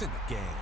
points in the game.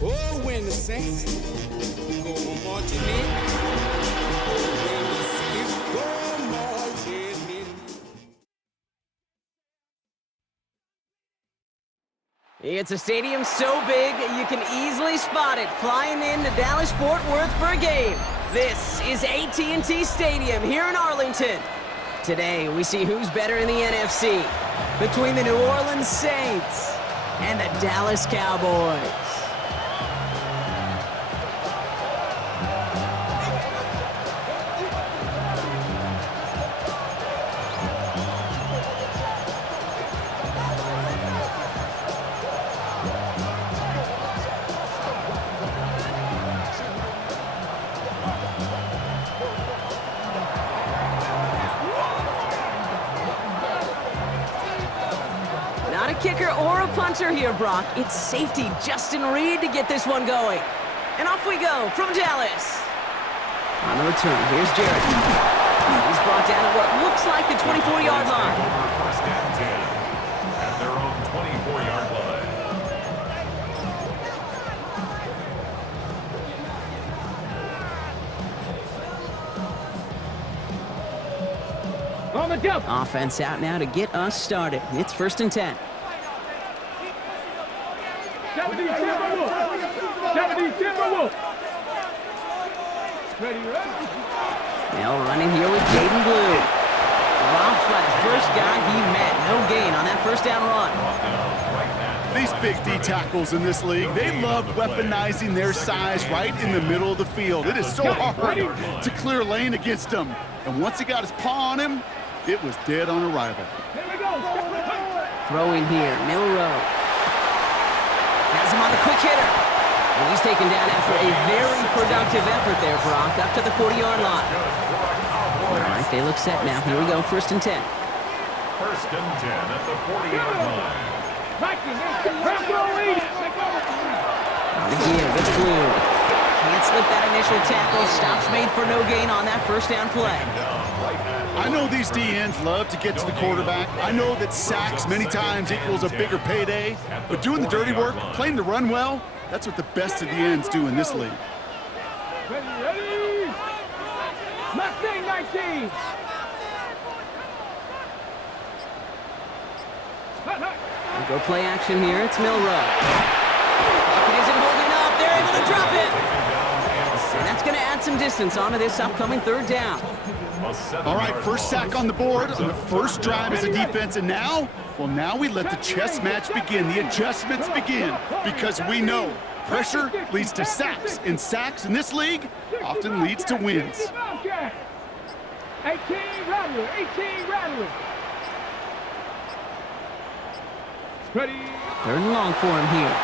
Oh, when the saints go marching in, when the saints go marching in. It's a stadium so big, you can easily spot it flying into Dallas-Fort Worth for a game. This is AT&T Stadium here in Arlington. Today, we see who's better in the NFC between the New Orleans Saints and the Dallas Cowboys. Not a kicker or a punter here, Brock. It's safety Justin Reed to get this one going. And off we go from Dallas. On the return, here's Jarrett. He's brought down at what looks like the 24-yard line. First and 10 at their own 24-yard line. On the jump. Offense out now to get us started. It's 1st and 10. 70 Timberwolves. Ready, ready. Now running here with Jaden Blue. Drops by the first guy he met. No gain on that first down run. These big D tackles in this league, they love weaponizing their size right in the middle of the field. It is so hard to clear lane against them. And once he got his paw on him, it was dead on arrival. Throwing here, Milrow. Has him on the quick hitter. And he's taken down after a very productive effort there, Brock, up to the 40-yard line. All right, they look set now. Here we go, 1st and 10. 1st and 10 at the 40-yard line. On the give, it's Blue. Can't slip that initial tackle. Stops made for no gain on that first down play. I know these DNs love to get to the quarterback. I know that sacks many times equals a bigger payday. But doing the dirty work, playing to run well, that's what the best of the ends do in this league. Ready. 19. We go play action here. It's Milrow. Pocket isn't holding up. They're able to drop it. And that's going to add some distance onto this upcoming 3rd down. All right, first sack on the board on the first drive as a defense, and now, well, now we let the chess match begin, the adjustments begin, because we know pressure leads to sacks, and sacks in this league often leads to wins. 18 Rattler. Ready. 3rd and long for him here.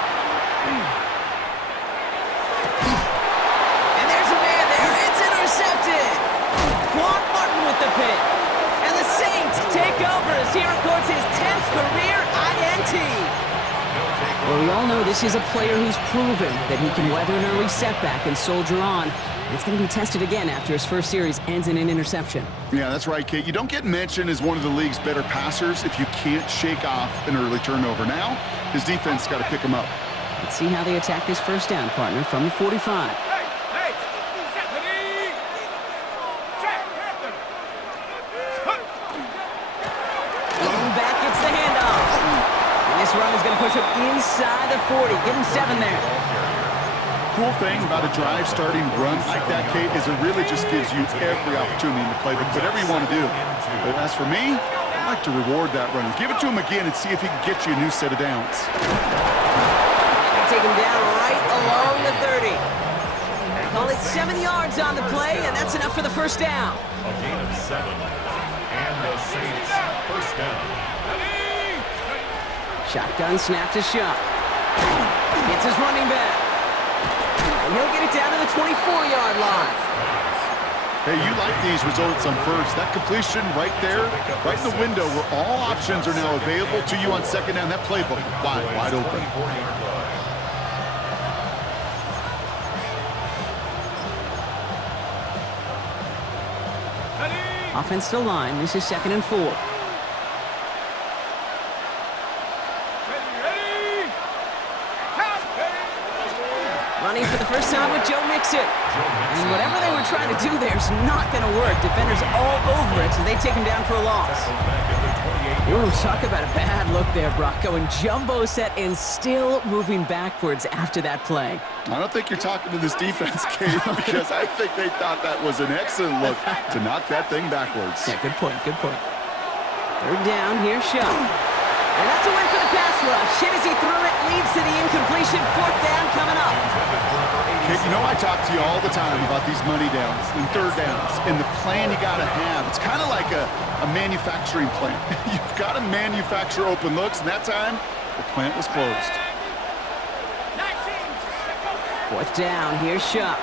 And there's a man there. It's intercepted. Quan Martin with the pick. And the Saints take over as he records his 10th career INT. Well, we all know this is a player who's proven that he can weather an early setback and soldier on. It's going to be tested again after his first series ends in an interception. Yeah, that's right, Kate. You don't get mentioned as one of the league's better passers if you can't shake off an early turnover. Now, his defense got to pick him up. Let's see how they attack this first down, partner, from the 45. Back gets the handoff. And this run is going to push him inside the 40. Give him 7 there. Cool thing about a drive starting run like that, Kate, is it really just gives you every opportunity to play whatever you want to do. But as for me, I like to reward that run. Give it to him again and see if he can get you a new set of downs. Take him down right along the 30. Call it 7 yards on the play, and that's enough for the first down. A gain of 7. And the Saints first down. Shotgun snap to Shuck. It's his running back. And he'll get it down to the 24-yard line. Hey, you like these results on first. That completion right there, right in the window where all options are now available to you on 2nd down. That playbook wide open. Offense to line. This is 2nd and 4. Running for the first time with Joe Mixon. And whatever they were trying to do there is not going to work. Defenders all over it, so they take him down for a loss. Ooh, talk about a bad look there, Brock. Going jumbo set and still moving backwards after that play. I don't think you're talking to this defense, Kate, because I think they thought that was an excellent look to knock that thing backwards. Yeah, good point, good point. 3rd down, here's Shuck. And that's a win for the pass rush. Hit as he threw it, leads to the incompletion. 4th down coming up. Kate, you know I talk to you all the time about these money downs and 3rd downs and the plan you got to have. It's kind of like a manufacturing plant. You've got to manufacture open looks, and that time, the plant was closed. 4th down, here's Shuck.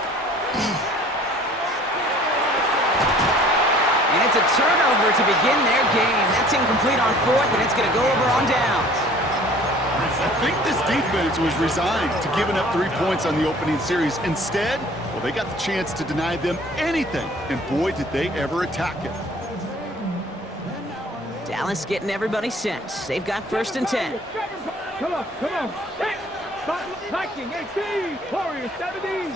And it's a turnover to begin their game. That's incomplete on 4th, and it's going to go over on downs. I think this defense was resigned to giving up 3 points on the opening series. Instead, well, they got the chance to deny them anything, and boy, did they ever attack it. Dallas getting everybody set. They've got 1st and 10. Come on, come on. Viking 18, Warriors 17.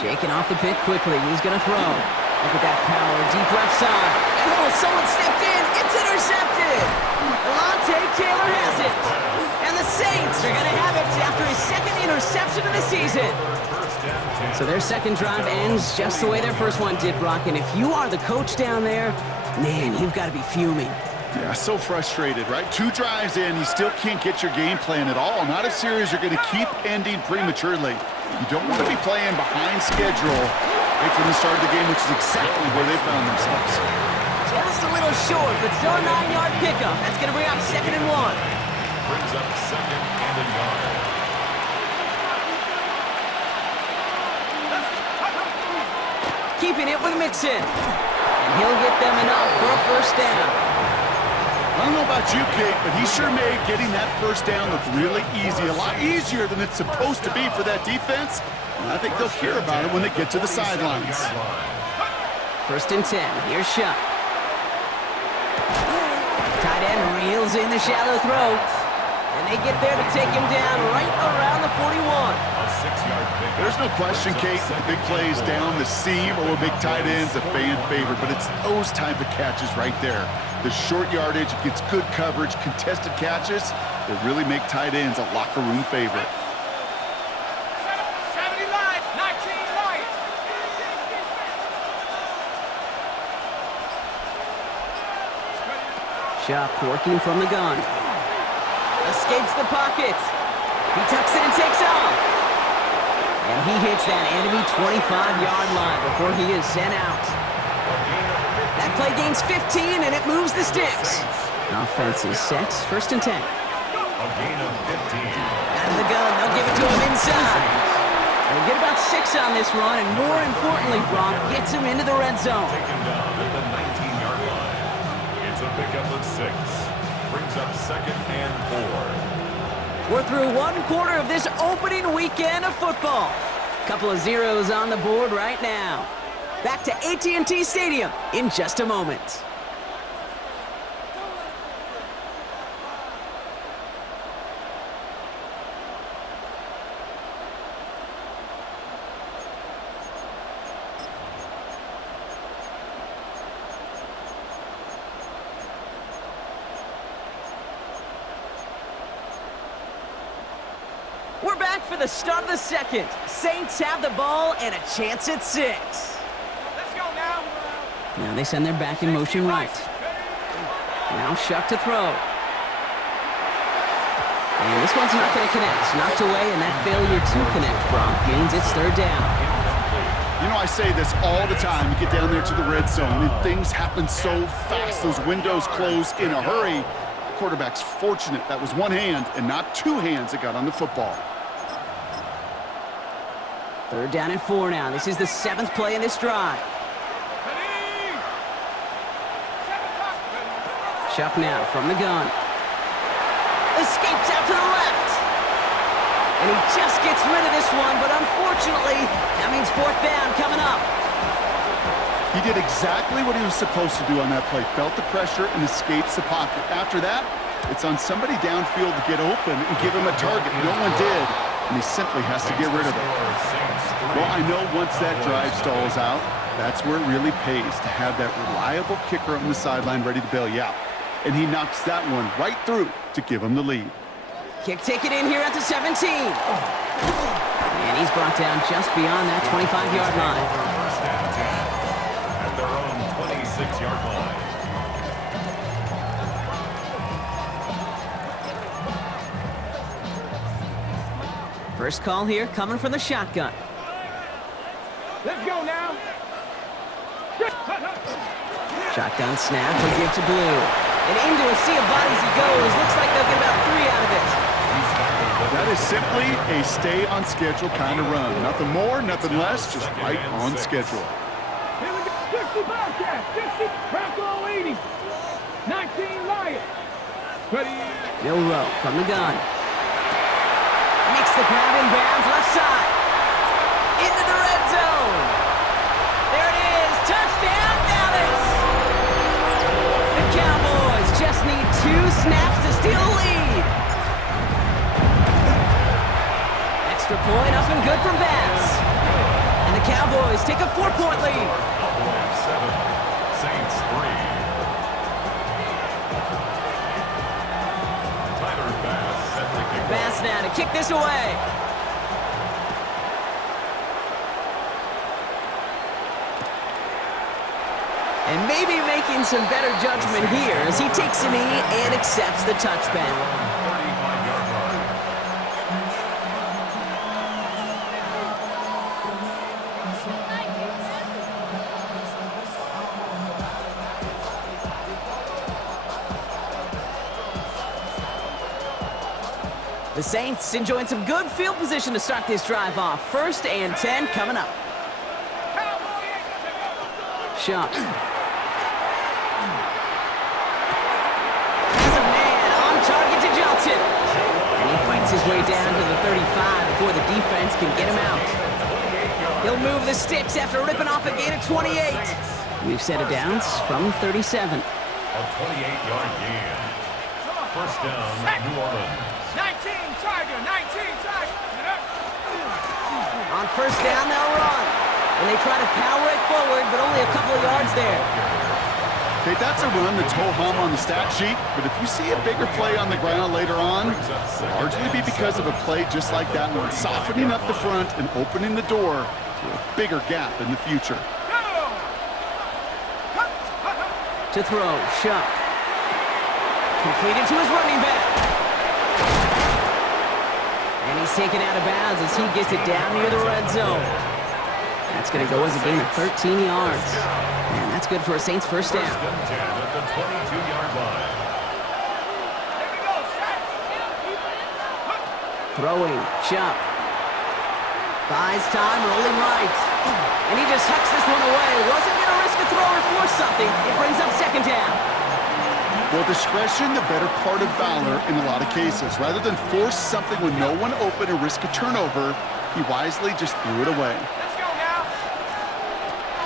Shaking off the pit quickly. He's going to throw. Look at that power. Deep left side. And oh, someone stepped in. It's intercepted. Alontae Taylor has it. And the Saints are going to have it after his 2nd interception of the season. So their 2nd drive ends just the way their 1st one did, Brock. And if you are the coach down there, man, you've got to be fuming. Yeah, so frustrated, right? 2 drives in, you still can't get your game plan at all. Not a series you're going to keep ending prematurely. You don't want to be playing behind schedule right from the start of the game, which is exactly where they found themselves. Just a little short, but still a 9-yard pickup. That's going to bring up 2nd and 1. Brings up 2nd and a yard. Keeping it with Mixon. And he'll get them enough for a 1st down. I don't know about you, Kate, but he sure made getting that 1st down look really easy. A lot easier than it's supposed to be for that defense. And I think they'll hear about it when they get to the sidelines. 1st and 10. Here's Shuck. Tight end reels in the shallow throw. And they get there to take him down right around the 41. A 6-yard pick. There's no question, Kate, the big plays down the seam or big tight ends, a fan favorite, but it's those type of catches right there. The short yardage, gets good coverage, contested catches that really make tight ends a locker room favorite. 70 line, 19 line. Shuck working from the gun. Escapes the pocket. He tucks it and takes off. And he hits that enemy 25-yard line before he is sent out. That play gains 15, and it moves the sticks. Offense is set. 1st and 10. A gain of 15. Out of the gun, they'll give it to him inside. They'll get about 6 on this run, and more importantly, Brock gets him into the red zone. Taken down at the 19-yard line. It's a pickup of 6. Brings up 2nd and 4. We're through 1 quarter of this opening weekend of football. Couple of zeros on the board right now. Back to AT&T Stadium in just a moment. We're back for the start of the 2nd. Saints have the ball and a chance at 6. Let's go now. Now they send their back in motion right. Now Shuck to throw. And this one's not going to connect. Knocked away, and that failure to connect, Brock, means it's 3rd down. You know, I say this all the time. You get down there to the red zone, and things happen so fast. Those windows close in a hurry. The quarterback's fortunate that was 1 hand and not 2 hands that got on the football. 3rd down and 4 now. This is the 7th play in this drive. Shuck now from the gun. Escapes out to the left. And he just gets rid of this one, but unfortunately, that means 4th down coming up. He did exactly what he was supposed to do on that play. Felt the pressure and escapes the pocket. After that, it's on somebody downfield to get open and give him a target. No one did, and he simply has to get rid of it. Well, I know once that drive stalls out, that's where it really pays to have that reliable kicker on the sideline ready to bail you out. And he knocks that one right through to give him the lead. Kick taken in here at the 17. And he's brought down just beyond that 25-yard line. First and 10 at their own 26-yard line. First call here coming from the shotgun. Let's go now. Shotgun snap, we give to Blue. And into a sea of bodies he goes. Looks like they'll get about 3 out of it. That is simply a stay-on-schedule kind of run. Nothing more, nothing less, just right on schedule. Here we go. 60 Bobcat, 60 Bronco 80. 19 Lions. Ready. Milrow from the gun. Makes the grab in bounds, left side. Into the red zone. There it is, touchdown Dallas. The Cowboys just need 2 snaps to steal a lead. Extra point up and good from Bass. And the Cowboys take a 4-point lead. Cowboys 7, Saints 3. Bass now to kick this away. And maybe making some better judgment here as he takes a knee and accepts the touchback. 35-yard line. The Saints enjoying some good field position to start this drive off. 1st and 10 coming up. Shuck. Has a man on target to Johnson. And he fights his way down to the 35 before the defense can get him out. He'll move the sticks after ripping off a gain of 28. We've set it downs from 37. A 28-yard gain. 1st down, New Orleans. 19 Tiger, 19 Tiger. On 1st down, they'll run. And they try to power it forward, but only a couple of yards there. Okay, that's a run that's ho-hum on the stat sheet, but if you see a bigger play on the ground later on, it'll largely be because of a play just like that one, softening up the front and opening the door to a bigger gap in the future. To throw, Shuck. Completed to his running back. And he's taken out of bounds as he gets it down near the red zone. That's going to go as a gain of 13 yards. And that's good for a Saints 1st down. 1st and 10 at the 22-yard line. Throwing, Shuck. Buys time, rolling right. And he just hucks this one away. Wasn't going to risk a throw or force something. It brings up 2nd down. Well, discretion, the better part of valor in a lot of cases. Rather than force something with no one open and risk a turnover, he wisely just threw it away. Let's go now.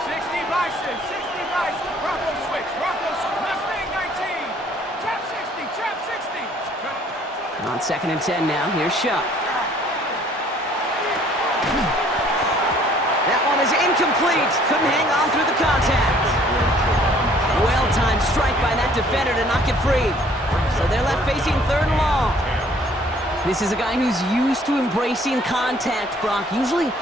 60 by 6, 60 by 6. Bronco switch, Bronco switch. Mustang 19. Trap 60, trap 60. On 2nd and 10 now, here's Shuck. That one is incomplete. Couldn't hang on through the contact. Well-timed strike by that defender to knock it free. So they're left facing 3rd and long. This is a guy who's used to embracing contact, Brock. Usually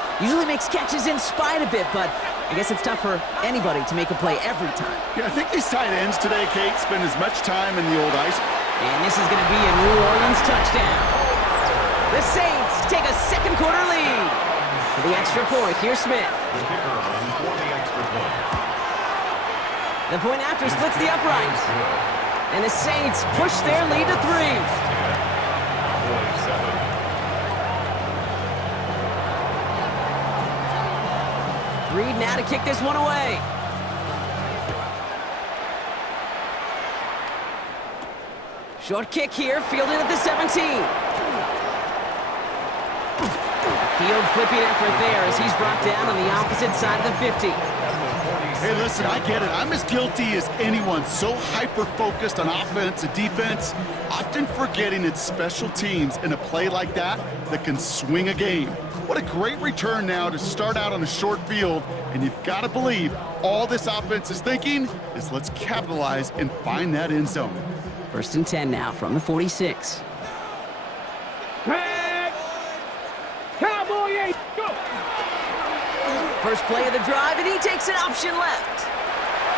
makes catches in spite of it, but I guess it's tough for anybody to make a play every time. Yeah, I think these tight ends today, Kate, spend as much time in the old ice. And this is going to be a New Orleans touchdown. The Saints take a 2nd quarter lead. For the extra point, here's Smith. The kicker on for the extra point. The point after splits the upright. And the Saints push their lead to 3. Cowboys 7. Reed now to kick this one away. Short kick here, fielded at the 17. Field flipping effort there as he's brought down on the opposite side of the 50. Hey, listen, I get it. I'm as guilty as anyone. So hyper-focused on offense and defense, often forgetting it's special teams in a play like that can swing a game. What a great return now to start out on a short field, and you've got to believe all this offense is thinking is let's capitalize and find that end zone. 1st and 10 now from the 46. Cowboy 8, go! First play of the drive, and he takes an option left.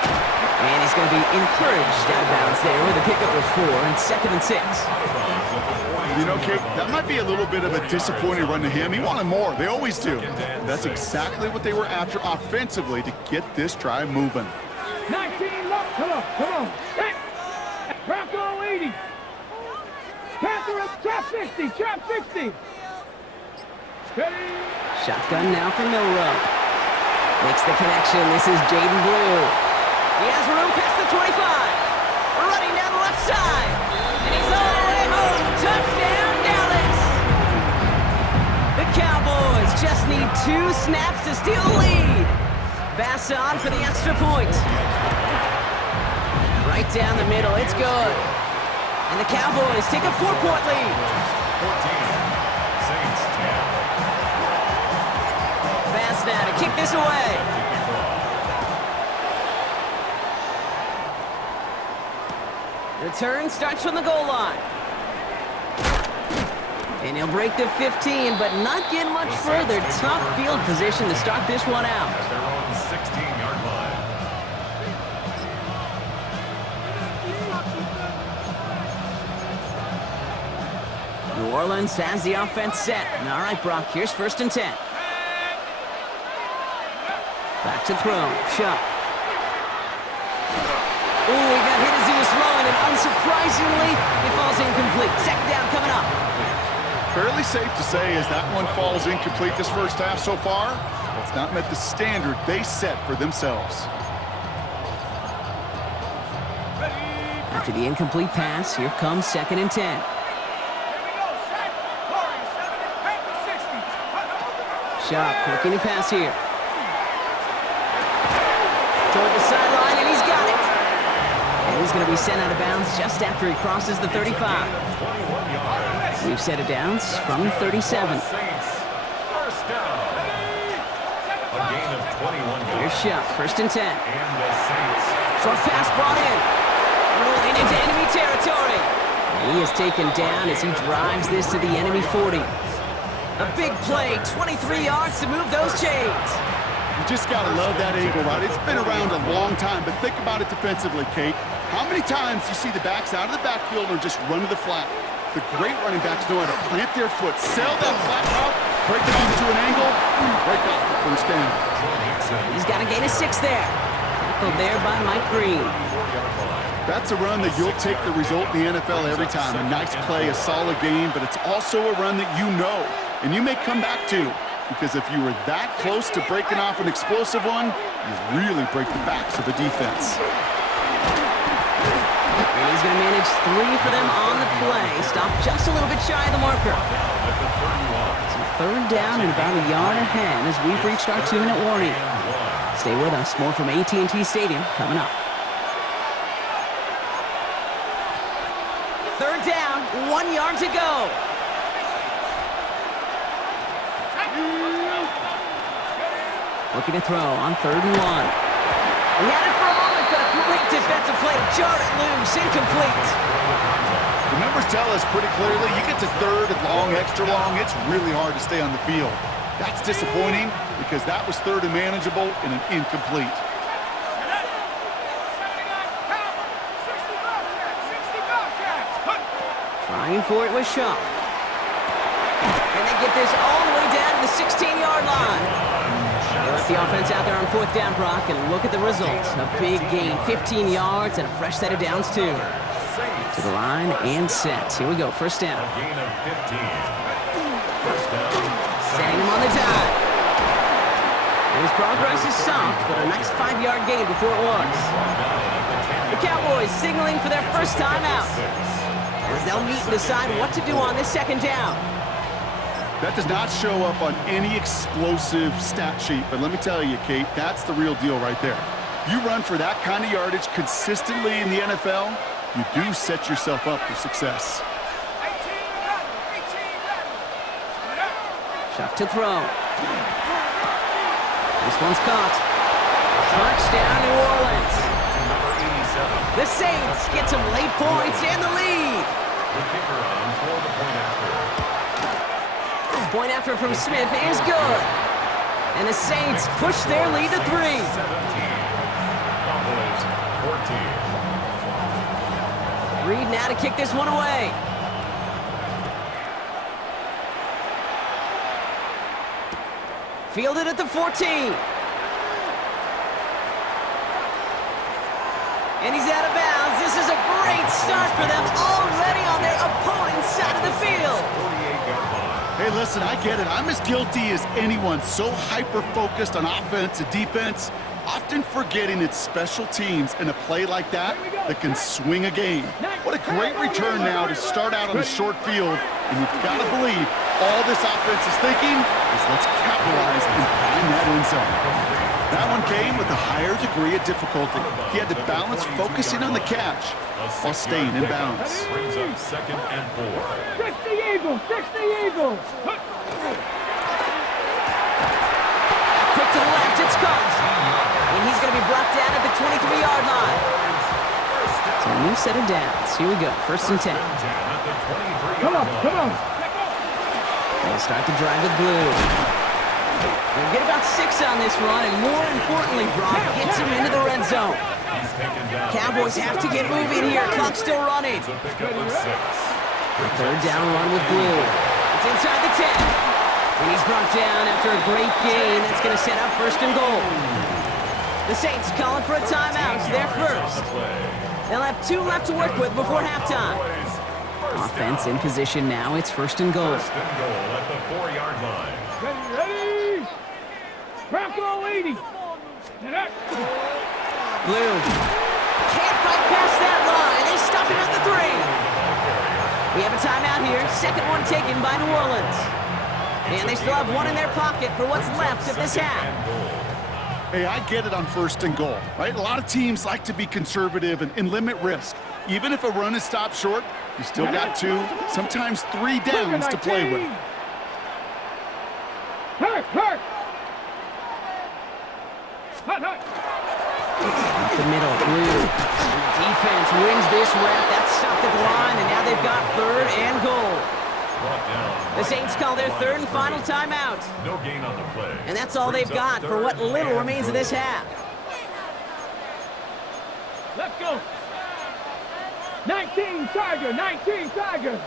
And he's going to be encouraged out of bounds there with a pickup of 4 and 2nd and 6. You know, Kate, that might be a little bit of a disappointing run to him. He wanted more. They always do. That's exactly what they were after offensively to get this drive moving. 19, look, come on. Hey, Bronco 80. Panther, trap 60, trap 60. Ready? Shotgun now for Milrow. Makes the connection. This is Jaden Blue. He has room past the 25. Running down the left side. And he's all the way home. snaps to steal the lead. Bass on for the extra point. Right down the middle, it's good. And the Cowboys take a 4-point lead. 14. Saints 10. Bass now to kick this away. Return starts from the goal line. And he'll break the 15, but not get much further. Tough field position to start this one out. At their own 16-yard line. New Orleans has the offense set. All right, Brock, here's 1st and 10. Back to throw. Shot. Ooh, he got hit as he was throwing, and unsurprisingly, it falls incomplete. Second down coming up. Fairly safe to say as that one falls incomplete this first half so far, it's not met the standard they set for themselves. After the incomplete pass, here comes 2nd and 10. Shot, looking to pass here. Toward the sideline, and he's got it. And he's going to be sent out of bounds just after he crosses the 35. 21 yards. We've set it down from 37. Saints. First down. A gain of 21 Here's yards. Shot, 1st and 10. And the Saints. Short pass brought in. Rolling into enemy territory. And he is taken down as he drives this to the enemy 40. A big play, 23 yards to move those chains. You just got to love that angle, right? It's been around a long time, but think about it defensively, Kate. How many times do you see the backs out of the backfield or just run to the flat? The great running backs know how to plant their foot, sell that flat route, break it off to an angle, and break off the first down. He's got a gain of 6 there. Tackled there by Mike Green. That's a run that you'll take the result in the NFL every time. A nice play, a solid game, but it's also a run that you know, and you may come back to, because if you were that close to breaking off an explosive one, you really break the backs of the defense. And he's going to manage 3 for them on the play. Stop just a little bit shy of the marker. So 3rd down and about a yard ahead as we've reached our 2-minute warning. Stay with us. More from AT&T Stadium coming up. 3rd down, 1 yard to go. Looking to throw on 3rd and 1. He had it for a moment, but a great defensive play to jar it loose, incomplete. The numbers tell us pretty clearly, you get to 3rd and long, extra long, it's really hard to stay on the field. That's disappointing because that was 3rd and manageable and an incomplete. Trying for it with Shaw. And they get this all the way down to the 16-yard line. They left the offense out there on 4th down, Brock, and look at the results. A big gain, 15 yards, and a fresh set of downs, too. To the line and set. Here we go, 1st down. Gain of 15. First down. Setting him on the dive. And his progress is soft, but a nice 5-yard gain before it was. The Cowboys signaling for their first time out, as they'll meet and decide what to do on this 2nd down. That does not show up on any explosive stat sheet, but let me tell you, Kate, that's the real deal right there. You run for that kind of yardage consistently in the NFL, you do set yourself up for success. Shot to throw. This one's caught. Touchdown, New Orleans. Number 87. The Saints get some late points and the lead. The kicker on for the point after. Point after from Smith is good. And the Saints push their lead to 3. 17. Cowboys 14. Reed now to kick this one away. Fielded at the 14. And he's out of bounds. This is a great start for them already on their opponent's side of the field. 48-yard line. Hey, listen, I get it. I'm as guilty as anyone. So hyper-focused on offense and defense, often forgetting it's special teams in a play like that can swing a game. What a great return now to start out on a short field, and you've got to believe All this offense is thinking is let's capitalize and find that end zone. That one came with a higher degree of difficulty. He had to balance focusing on the catch while staying in bounds. Brings up 2nd and 4. 60 Eagles, 60 Eagles. Quick to the left, it's caught. And he's going to be brought down at the 23-yard line. So a new set of downs. Here we go, 1st and 10. Come on, come on. They'll start the drive with blue. They'll get about 6 on this run, and more importantly, Brock gets him into the red zone. Cowboys have to get moving here. Clock's still running. A 3rd down run with blue. It's inside the 10. And he's brought down after a great gain. That's going to set up 1st and goal. The Saints calling for a timeout. They're first. They'll have 2 left to work with before halftime. Offense in position now. It's 1st and goal. 1st and goal at the 4-yard line. Ready? Bronco 80. Blue. Can't fight past that line. They stop him at the 3. We have a timeout here. 2nd one taken by New Orleans. And they still have 1 in their pocket for what's left of this half. Hey, I get it on 1st and goal, right? A lot of teams like to be conservative and limit risk. Even if a run is stopped short, you still got 2, sometimes 3 downs to play with. Hurt, hurt. Hut, hut. Up the middle, blue. Defense wins this rep. That's stopped at the line, and now they've got 3rd and goal. The Saints call their 3rd and final timeout. No gain on the play. And that's all they've got for what little remains of this half. Let's go. 19 Tiger, 19 Tiger.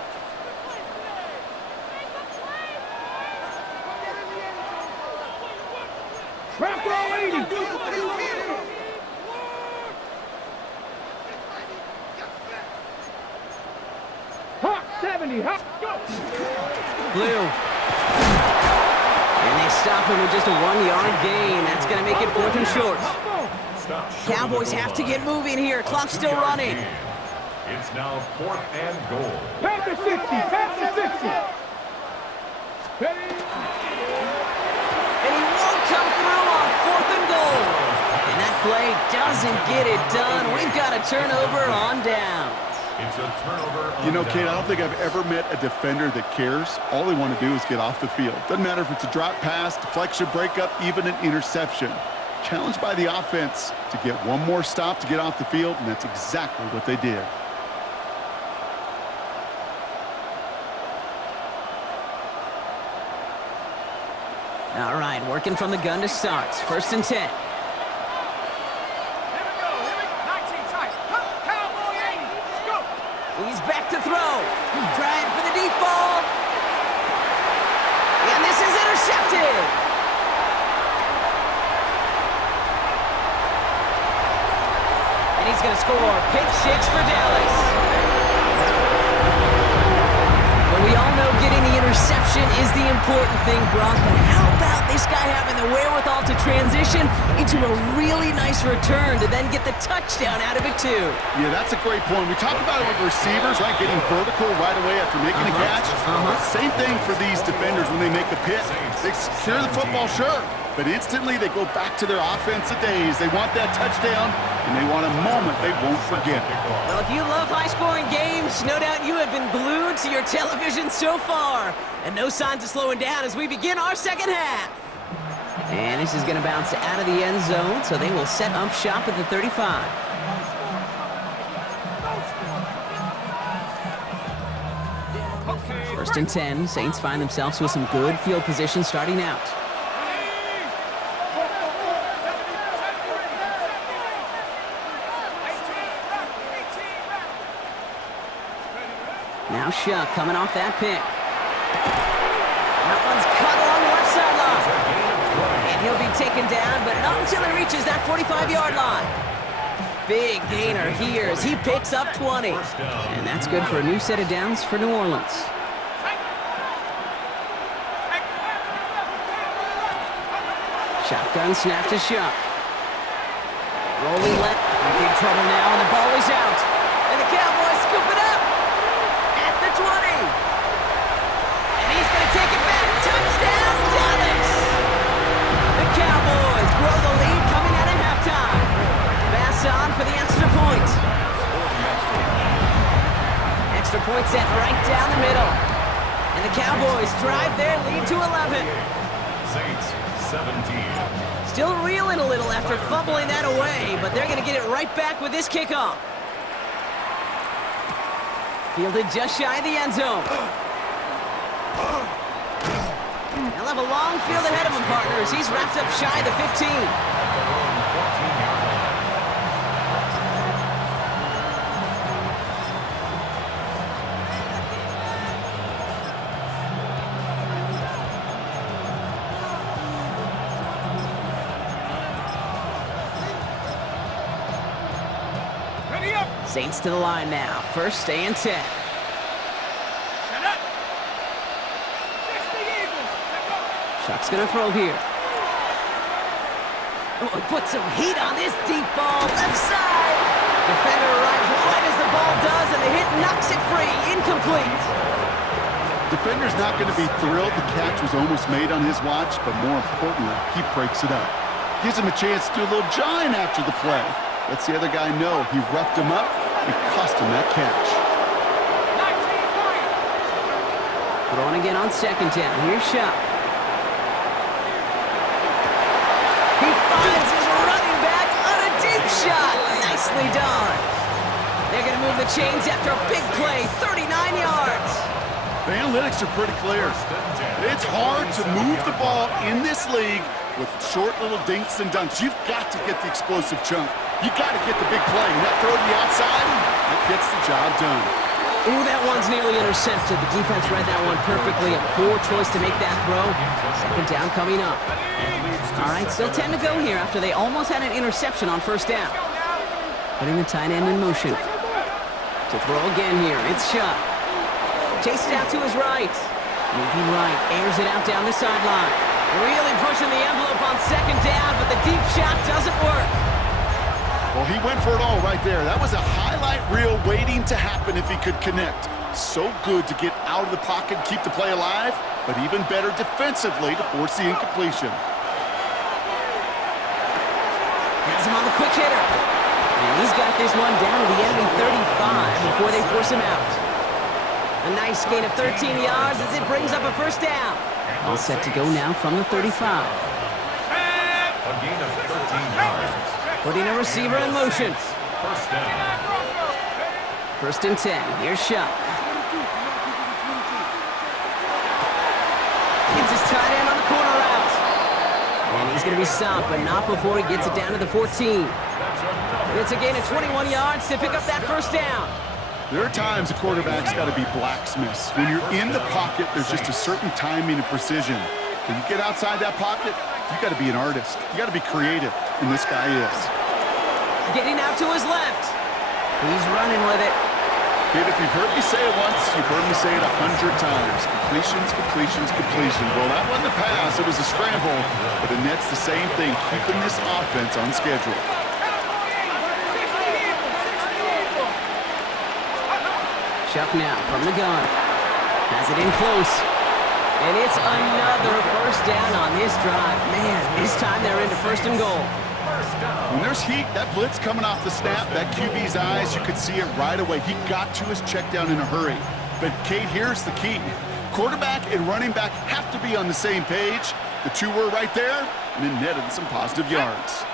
Bronco 80. Hawk 70, Hawk, go. Blue. And they stop him with just a 1-yard gain. That's going to make it 4th and short. Cowboys have to get moving here. Clock's still running. It's now 4th and goal. Panther 60, Panther 60. Ready? And he won't come through on 4th and goal. And that play doesn't get it done. We've got a turnover on down. It's a turnover on You know, Kate, I down. don't think I've ever met a defender that cares. All they want to do is get off the field. Doesn't matter if it's a drop pass, deflection, breakup, even an interception. Challenged by the offense to get one more stop to get off the field, and that's exactly what they did. All right, working from the gun to start. 1st and 10. Here we go, 19 tight. Cowboy 80, go. He's back to throw. Trying for the deep ball. And this is intercepted. And he's going to score. Pick 6 for Dallas. But we all know getting the interception is the important thing, Brock. But how about this guy having the wherewithal to transition into a really nice return to then get the touchdown out of it, too? Yeah, that's a great point. We talk about it with receivers, right, getting vertical right away after making a catch. Same thing for these defenders when they make a pick. They secure the football, sure, but instantly they go back to their offensive days. They want that touchdown, and they want a moment they won't forget. Well, if you love high-scoring games, no doubt you have been glued to your television so far. And no signs of slowing down as we begin our 2nd half. And this is going to bounce out of the end zone, so they will set up shop at the 35. First and 10, Saints find themselves with some good field position starting out. Now Shuck coming off that pick. That one's cut along the left sideline. And he'll be taken down, but not until he reaches that 45-yard line. Big gainer here as he picks up 20. And that's good for a new set of downs for New Orleans. Shotgun snap to Shuck. Rolling left. Big trouble now, and the ball is out. And the Cowboys scoop it up at the 20. And he's going to take points set right down the middle. And the Cowboys drive their lead to 11. Saints 17. Still reeling a little after fumbling that away, but they're going to get it right back with this kickoff. Fielded just shy of the end zone. They'll have a long field ahead of him, partners. He's wrapped up shy of the 15. Ready up. Saints to the line now. First and 10. Set up. 60 Eagles. Set up. Chuck's going to throw here. Oh, he put some heat on this deep ball. Left side. Defender arrives right as the ball does, and the hit knocks it free. Incomplete. Defender's not going to be thrilled the catch was almost made on his watch, but more importantly, he breaks it up. Gives him a chance to do a little jawing after the play. Lets the other guy know he roughed him up and cost him that catch. 19 point. Throwing again on second down. Here's Shuck. He finds his running back on a deep shot. Nicely done. They're going to move the chains after a big play, 39 yards. The analytics are pretty clear. It's hard to move the ball in this league with short little dinks and dunks. You've got to get the explosive chunk. You got to get the big play. And that throw to the outside, that gets the job done. Ooh, that one's nearly intercepted. The defense read that one perfectly. A poor choice to make that throw. Second down coming up. All right, still 10 to go here after they almost had an interception on first down. Putting the tight end in motion. To throw again here, it's Shuck. Chased out to his right. Moving right, airs it out down the sideline. Really pushing the envelope on second down, but the deep shot doesn't work. Well, he went for it all right there. That was a highlight reel waiting to happen if he could connect. So good to get out of the pocket and keep the play alive, but even better defensively to force the incompletion. Has him on the quick hitter. And he's got this one down to the enemy 35 before they force him out. A nice gain of 13 yards as it brings up a first down. All set to go now from the 35. A gain of 13 yards. Putting a receiver in motion. First down. First and 10. Here's Shuck. Gets his tight end on the corner route. And he's going to be stopped, but not before he gets it down to the 14. It's a gain of 21 yards to pick up that first down. There are times a quarterback's got to be blacksmiths. When you're in the pocket, there's just a certain timing and precision. When you get outside that pocket, you got to be an artist. You got to be creative, and this guy is. Getting out to his left. He's running with it. Kid, if you've heard me say it once, you've heard me say it 100 times. Completions, completions, completions. Well, that wasn't a pass. It was a scramble. But the net's the same thing, keeping this offense on schedule. Shuck now from the gun. Has it in close. And it's another first down on this drive. Man, this time they're into first and goal. When there's heat, that blitz coming off the snap, that QB's eyes, you could see it right away. He got to his check down in a hurry. But, Kate, here's the key. Quarterback and running back have to be on the same page. The two were right there, and it netted some positive yards.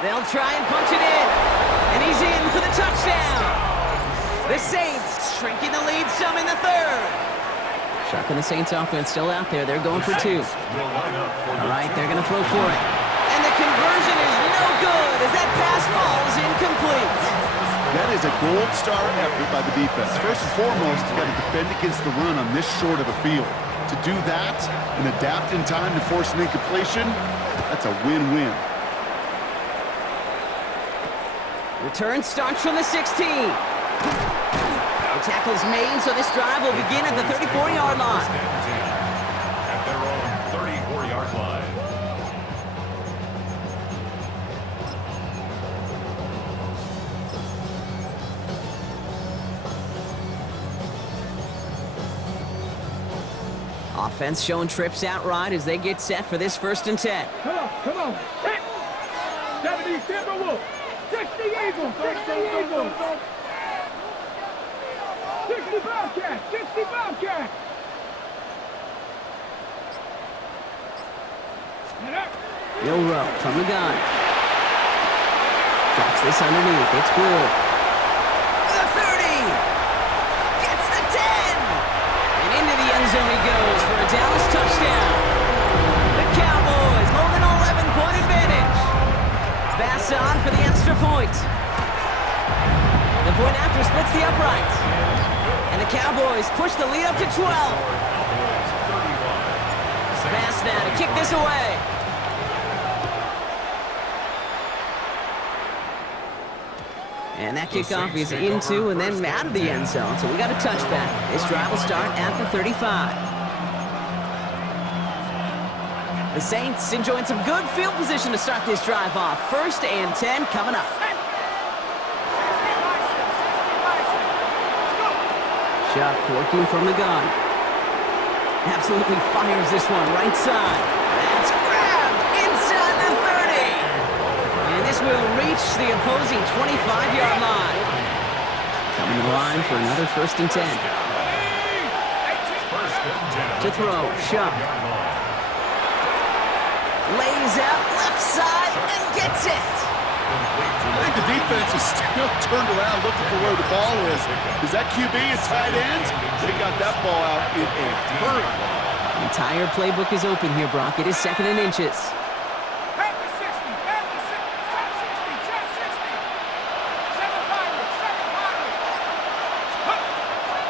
They'll try and punch it in. And he's in for the touchdown. The Saints shrinking the lead some in the third. Shuck and the Saints offense still out there. They're going for two. All right, they're going to throw for it. And the conversion is no good as that pass falls incomplete. That is a gold star effort by the defense. First and foremost, you got to defend against the run on this short of a field. To do that and adapt in time to force an incompletion, that's a win-win. Return starts from the 16. The tackle's made, so this drive will begin at the 34-yard line. At their own 34-yard line. Offense showing trips out right as they get set for this first and 10. Come on. Hey! 70, Timberwolf. 60 Eagles, 60 Eagles. 60 Bobcats, 60 Bobcats. Yo row from the gun. Drops this underneath. It's Blue. The 30. Gets the 10. And into the end zone he goes for a Dallas touchdown. The Cowboys hold an 11-point advantage. Bass on for the extra point. The point after splits the upright. And the Cowboys push the lead up to 12. Bass now to kick this away. And that kickoff is into and then out of the end zone, so we got a touchback. This drive will start at the 35. The Saints enjoying some good field position to start this drive off. 1st and 10 coming up. Chuck working from the gun. Absolutely fires this one right side. That's grabbed inside the 30. And this will reach the opposing 25-yard line. Coming to the line for another 1st and 10. To throw, Chuck. Lays out left side and gets it. I think the defense is still turned around looking for where the ball is. Is that QB a tight end? They got that ball out in a hurry. The entire playbook is open here, Brock. It is 2nd and inches.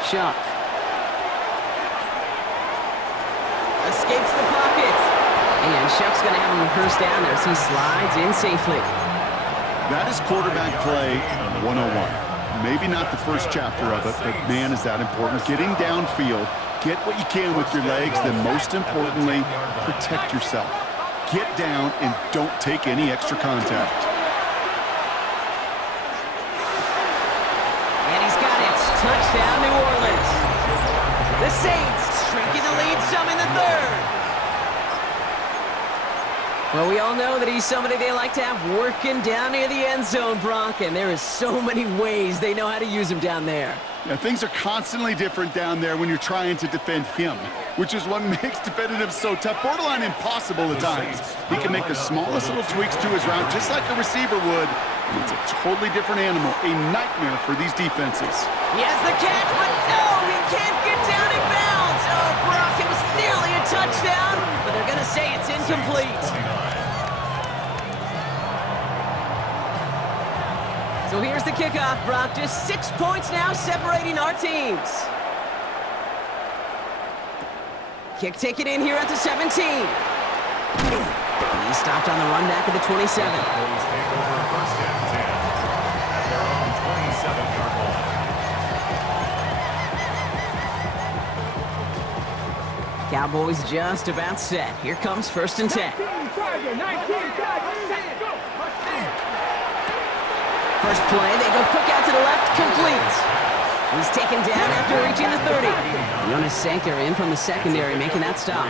Chuck. Escapes the pocket. And Chuck's going to have him reversed down there as he slides in safely. That is quarterback play 101. Maybe not the first chapter of it, but man, is that important. Getting downfield, get what you can with your legs, then most importantly, protect yourself. Get down and don't take any extra contact. And he's got it. Touchdown, New Orleans. The Saints shrinking the lead some in the 3rd. Well, we all know that he's somebody they like to have working down near the end zone, Brock, and there is so many ways they know how to use him down there. Now, things are constantly different down there when you're trying to defend him, which is what makes defending him so tough, borderline impossible at times. He can make the smallest little tweaks to his route, just like a receiver would, and it's a totally different animal, a nightmare for these defenses. He has the catch, but no, he can't get down in bounds. Oh, Brock, it was nearly a touchdown, but they're going to say it's incomplete. So here's the kickoff, Brock. Just 6 points now separating our teams. Kick taken in here at the 17. He stopped on the run back at the 27. Cowboys just about set. Here comes 1st and 10. First play, they go quick out to the left, complete. He's taken down after reaching the 30. Jonas Sanker in from the secondary, making that stop.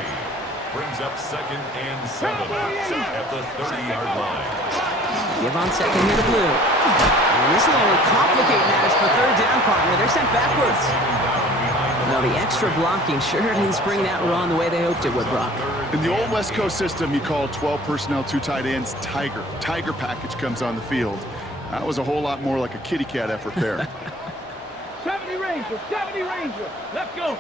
Brings up 2nd and 7 at the 30-yard line. Give on 2nd here to Blue. And this will only complicate matters for 3rd down, partner. They're sent backwards. Well, the extra blocking sure didn't spring that run the way they hoped it would, Brock. In the old West Coast system, you call 12 personnel, 2 tight ends, Tiger. Tiger package comes on the field. That was a whole lot more like a kitty cat effort there. 70 Rangers, 70 Rangers. Let's go.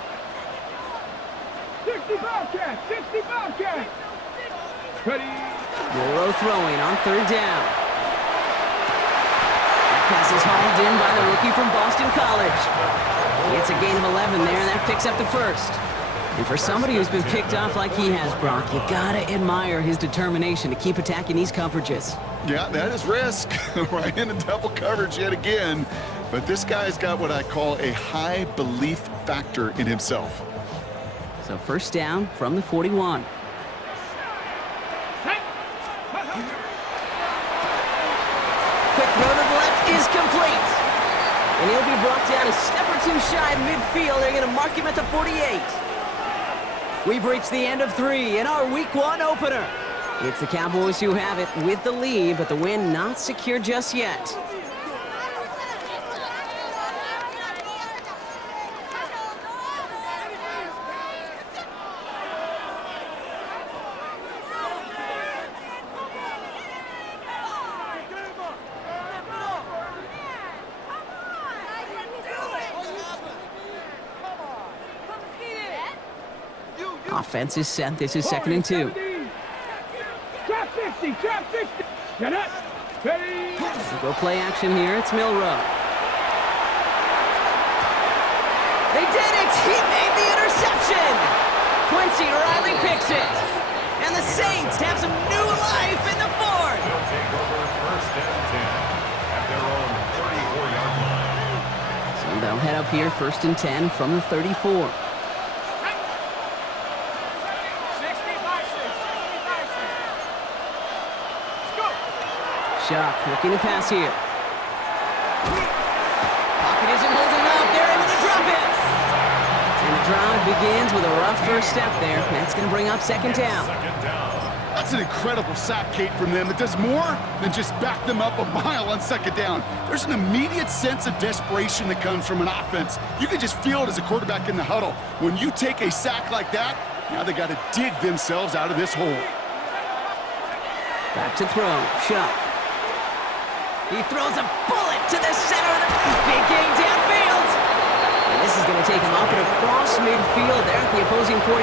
60 Bobcats, 60 Bobcats. Ready. Euro throwing on 3rd down. That pass is hauled in by the rookie from Boston College. He gets a gain of 11 there, and that picks up the 1st. And for somebody who's been picked off like he has, Brock, you gotta admire his determination to keep attacking these coverages. Yeah, that is risk. Right into double coverage yet again. But this guy's got what I call a high belief factor in himself. So 1st down from the 41. Quick throw to the left is complete. And he'll be brought down a step or 2 shy of midfield. They're going to mark him at the 48. We've reached the end of 3 in our Week 1 opener. It's the Cowboys who have it with the lead, but the win not secure just yet. Offense is set. This is 2nd and 2. Trap 60, trap 60. Get it. Ready. We'll go play action here. It's Milrow. They did it! He made the interception! Quincy Riley picks it. And the Saints have some new life in the 4th. They'll take over 1st and 10 at their own 34-yard line. So they'll head up here 1st and 10 from the 34. Shock looking to pass here. Pocket isn't holding up. They're able to drop it. And the drive begins with a rough first step there. That's going to bring up 2nd down. That's an incredible sack, Kate, from them. It does more than just back them up a mile on 2nd down. There's an immediate sense of desperation that comes from an offense. You can just feel it as a quarterback in the huddle. When you take a sack like that, now they got to dig themselves out of this hole. Back to throw. Shock. He throws a bullet to the center of the big game downfield. And this is going to take him up and across midfield there at the opposing 45.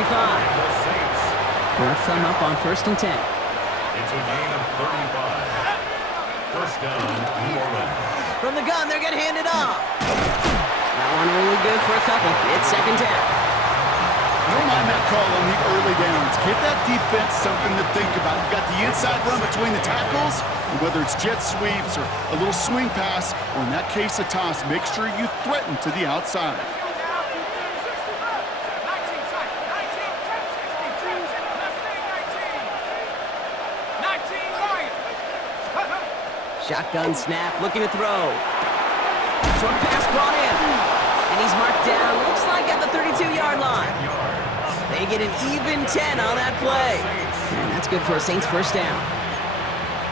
They'll come up on 1st and 10. It's a gain of 35. 1st down, New Orleans. From the gun, they're going to hand it off. That one only good for a couple. It's 2nd down. I don't mind that call on the early downs. Give that defense something to think about. You got the inside run between the tackles, and whether it's jet sweeps or a little swing pass, or in that case a toss, make sure you threaten to the outside. Shotgun snap, looking to throw. Short pass brought in. And he's marked down, looks like at the 32-yard line. They get an even 10 on that play. And that's good for a Saints 1st down.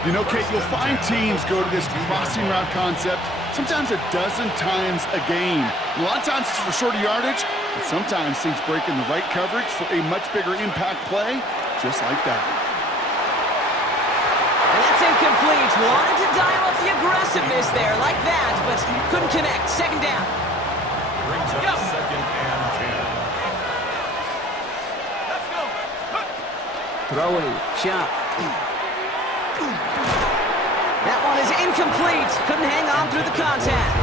You know, Kate, you'll find teams go to this crossing route concept sometimes a dozen times a game. A lot of times it's for shorter yardage, but sometimes Saints break in the right coverage for a much bigger impact play, just like that. And that's incomplete. Wanted to dial up the aggressiveness there like that, but couldn't connect. 2nd down. Brings up 2nd and 10. Let's go. Throwing. Shot. That one is incomplete. Couldn't hang on through the contact.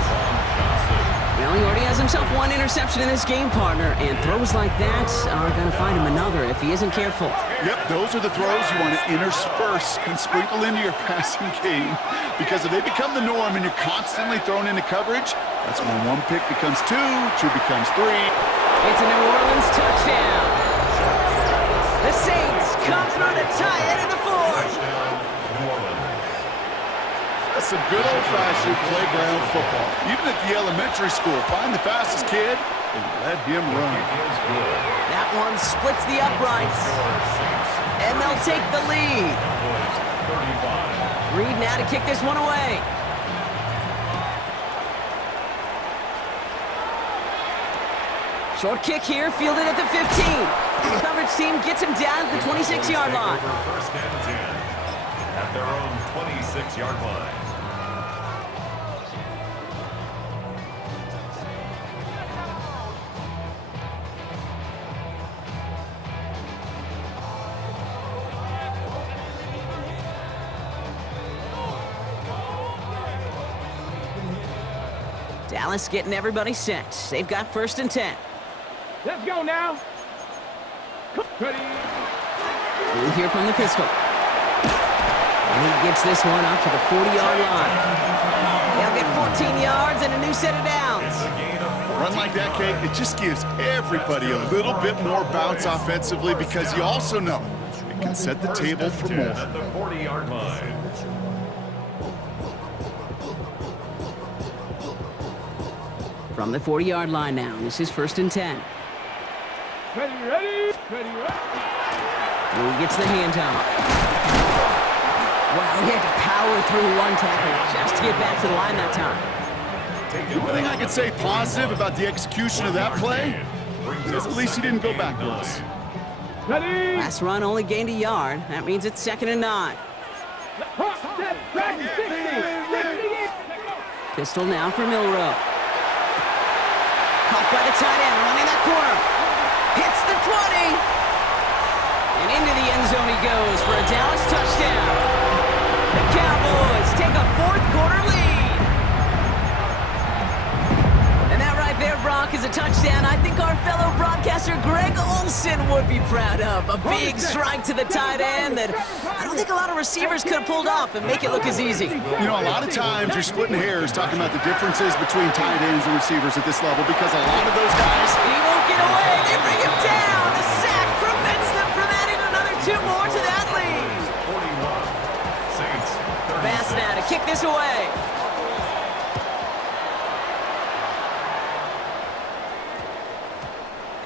Well, he already has himself one interception in this game, partner, and throws like that are going to find him another if he isn't careful. Yep, those are the throws you want to intersperse and sprinkle into your passing game, because if they become the norm and you're constantly thrown into coverage, that's when one pick becomes two becomes three. It's a New Orleans touchdown. The Saints come through to tie it in the 4th. That's some good old-fashioned playground football. Even at the elementary school, find the fastest kid and let him run. That one splits the uprights. And they'll take the lead. Reed now to kick this one away. Short kick here, fielded at the 15. The coverage team gets him down at the 26-yard line. 1st and 10 at their own 26-yard line. Dallas getting everybody set. They've got 1st and 10. Let's go now. Ready. We'll hear from the pistol. And he gets this one up to the 40-yard line. They'll get 14 yards and a new set of downs. A run like that, Kate, it just gives everybody a little bit more bounce offensively, because you also know it can set the table for more. At the 40-yard line. From the 40-yard line now, this is 1st and 10. Ready, ready, ready, ready. He gets the handoff. Wow, he had to power through one tackle just to get back to the line that time. The only thing I could say positive about the execution of that play is at least he didn't go backwards. Last run only gained a yard. That means it's 2nd and 9. Pistol now for Milrow. Caught by the tight end, running that corner. Hits the 20. And into the end zone he goes for a Dallas touchdown. The Cowboys take a 4th quarter lead. And that right there, Brock, is a touchdown I think our fellow broadcaster Greg Olson would be proud of. A big strike to the tight end that I don't think a lot of receivers could have pulled off and make it look as easy. You know, a lot of times you're splitting hairs talking about the differences between tight ends and receivers at this level because a lot of those guys... And he won't get away. They bring him down. The sack prevents them from adding another 2 more to that lead. 41. Saints. Pass now to kick this away.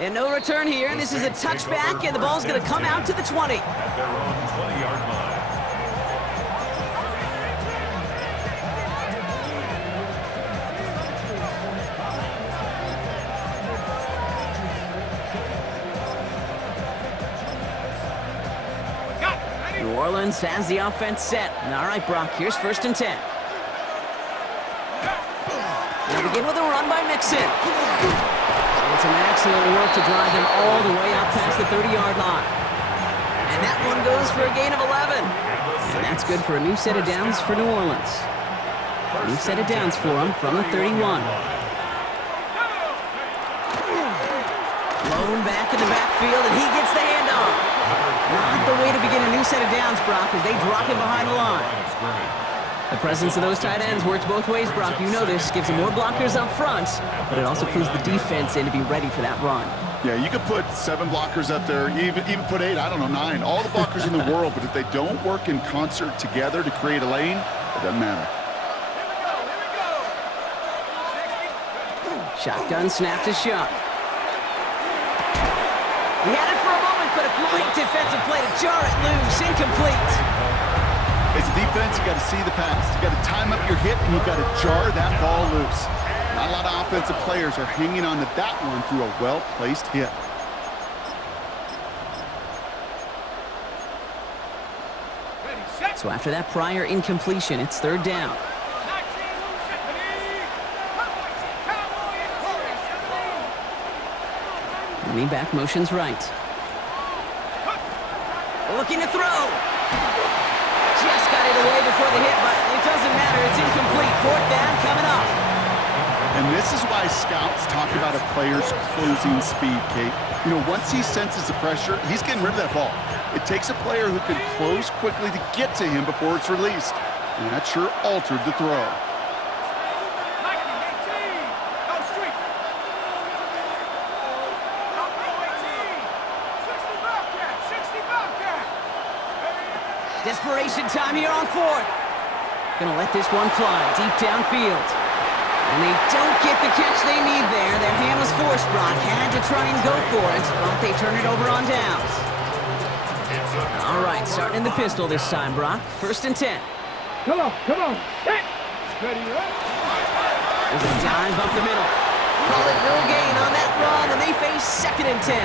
And no return here. This is a touchback, and the ball's going to come out to the 20. At their own 20-yard line. New Orleans has the offense set. All right, Brock, here's 1st and 10. They'll begin with a run by Mixon. And some excellent work to drive him all the way out past the 30-yard line. And that one goes for a gain of 11. And that's good for a new set of downs for New Orleans. New set of downs for him from the 31. Blown back in the backfield, and he gets the handoff. Not the way to begin a new set of downs, Brock, as they drop him behind the line. The presence of those tight ends works both ways, Brock. You know this. Gives them more blockers up front, but it also clues the defense in to be ready for that run. Yeah, you could put 7 blockers up there, even put 8, I don't know, 9. All the blockers in the world, but if they don't work in concert together to create a lane, it doesn't matter. Shotgun snap to Shuck. He had it for a moment, but a great defensive play to jar it loose. Incomplete. As a defense, you got to see the pass. You got to time up your hit, and you got to jar that ball loose. Not a lot of offensive players are hanging on to that one through a well-placed hit. So after that prior incompletion, it's 3rd down. Running back motions right. Looking to throw. Just got it away before the hit, but it doesn't matter. It's incomplete. 4th down coming up. And this is why scouts talk about a player's closing speed, Kate. You know, once he senses the pressure, he's getting rid of that ball. It takes a player who can close quickly to get to him before it's released. And that sure altered the throw. Desperation time here on 4th. Gonna let this one fly deep downfield. And they don't get the catch they need there. Their hand was forced, Brock. Had to try and go for it, but they turn it over on downs. All right, starting the pistol this time, Brock. 1st and 10. Come on. Hey. Ready, right? There's a dive up the middle. Call it no gain on that run, and they face 2nd and 10.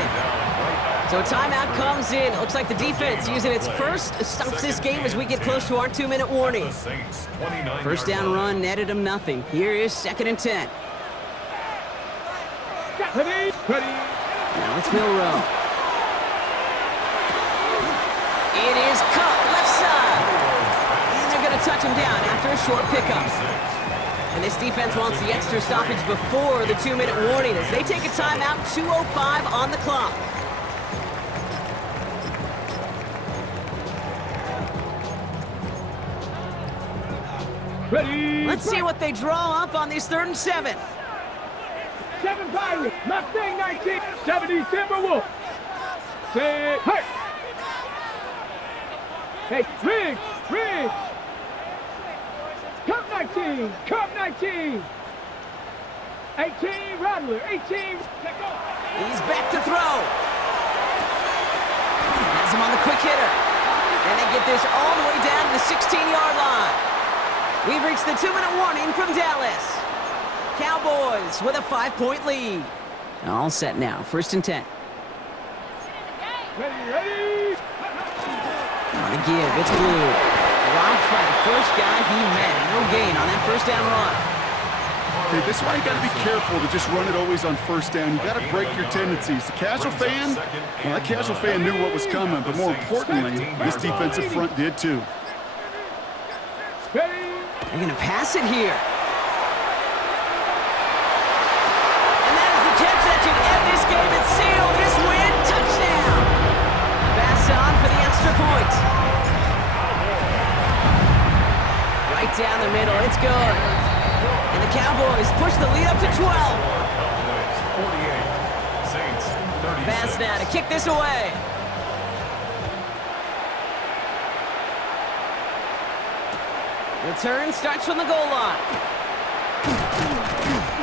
So timeout comes in. It looks like the defense using its first stops this game as we get close to our 2-minute warning. 1st down run netted them nothing. Here is 2nd and 10. Ready. Now it's Milrow. It is cut left side. And they're going to touch him down after a short pickup. And this defense wants the extra stoppage before the 2-minute warning as they take a timeout, 2:05 on the clock. Ready. Let's see what they draw up on these 3rd and 7. 7 Pirates, Mustang 19, 70 Timberwolf. Say, hey! Hey, Riggs! Cup 19! 18, Rattler, 18, He's back to throw. Has him on the quick hitter. And they get this all the way down to the 16-yard We've reached the 2-minute warning from Dallas. Cowboys with a 5-point lead. All set now, 1st and 10. Ready. On the give, it's Blue. Dropped by the first guy he met. No gain on that 1st down run. Okay, this is why you got to be careful to just run it always on 1st down. You got to break your tendencies. The casual fan, well, that casual fan knew what was coming, but more importantly, this defensive front did too. They're going to pass it here. And that is the catch that should end this game and seal this win. Touchdown. Pass on for the extra point. Right down the middle. It's good. And the Cowboys push the lead up to 12. 48. Saints 36. Pass now to kick this away. Return starts from the goal line.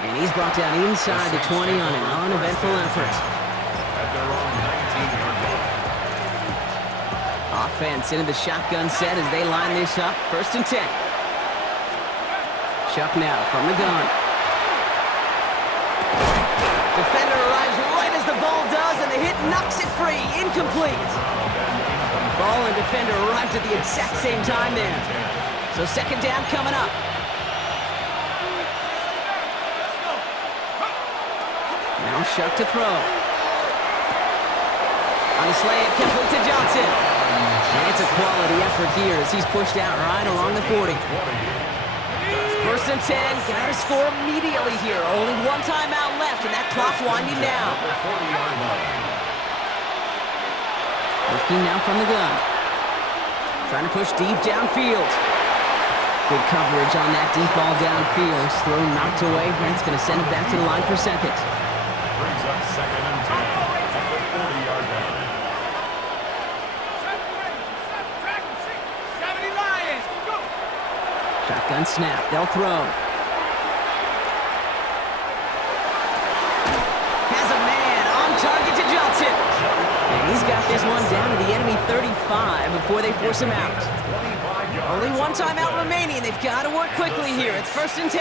And he's brought down inside the 20 on an uneventful effort. At their own 19-yard line. Offense into the shotgun set as they line this up. 1st and 10. Chuck now from the gun. Defender arrives right as the ball does, and the hit knocks it free. Incomplete. Ball and defender arrived at the exact same time there. So 2nd down coming up. Now Chuck to throw. On the slant, complete to Johnson. And it's a quality effort here as he's pushed out right along the 40. 1st and 10, gotta score immediately here. Only 1 timeout left, and that clock winding down. Working now from the gun. Trying to push deep downfield. Good coverage on that deep ball downfield. Throw knocked away. That's going to send it back to the line for 2nd. Brings up 2nd and 10 at the 40-yard line. 70 Lions. Go. Shotgun snap. They'll throw. Has a man on target to Johnson. And he's got this one down to the enemy 35 before they force him out. Only 1 timeout remaining. They've got to work quickly here. It's 1st and 10.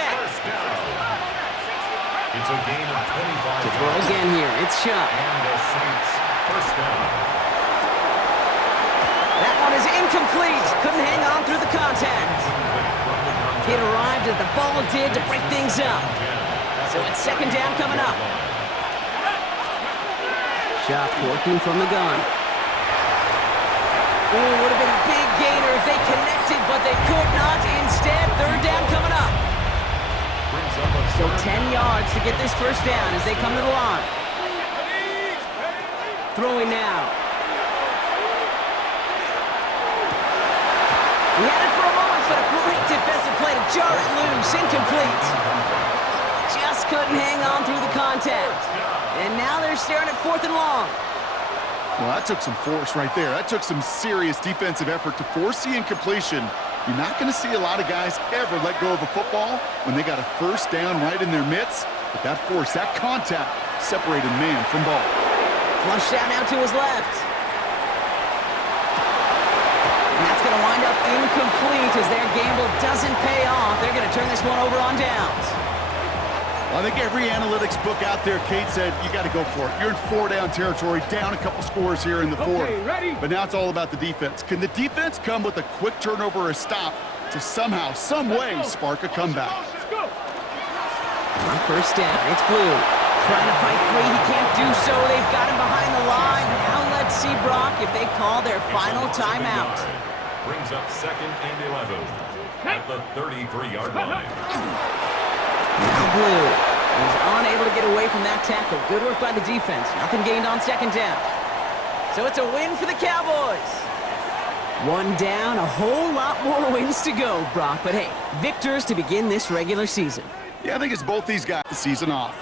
It's a gain of 25. To throw again here. It's Chuck. And the Saints 1st down. That one is incomplete. Couldn't hang on through the contact. It arrived as the ball did to break things up. So it's 2nd down coming up. Chuck working from the gun. Oh, would have been a big gainer if they connected, but they could not. Instead, 3rd down coming up. Still 10 yards to get this 1st down as they come to the line. Throwing now. He had it for a moment, but a great defensive play to jar it loose. Incomplete. Just couldn't hang on through the contact. And now they're staring at 4th and long. Well, that took some force right there. That took some serious defensive effort to force the incompletion. You're not going to see a lot of guys ever let go of a football when they got a 1st down right in their midst. But that force, that contact, separated man from ball. Flushed out now to his left. And that's going to wind up incomplete as their gamble doesn't pay off. They're going to turn this one over on downs. Well, I think every analytics book out there, Kate, said you got to go for it. You're in 4-down territory, down a couple scores here in the 4th. Ready. But now it's all about the defense. Can the defense come with a quick turnover or a stop to somehow, some way, spark a comeback? Let's go. On 1st down, it's Blue. Trying to fight free, he can't do so. They've got him behind the line. Now let's see, Brock, if they call their final timeout. Brings up 2nd and 11 at the 33-yard line. Now Blue is unable to get away from that tackle. Good work by the defense. Nothing gained on 2nd down. So it's a win for the Cowboys. 1 down, a whole lot more wins to go, Brock. But hey, victors to begin this regular season. Yeah, I think it's both these guys the season off.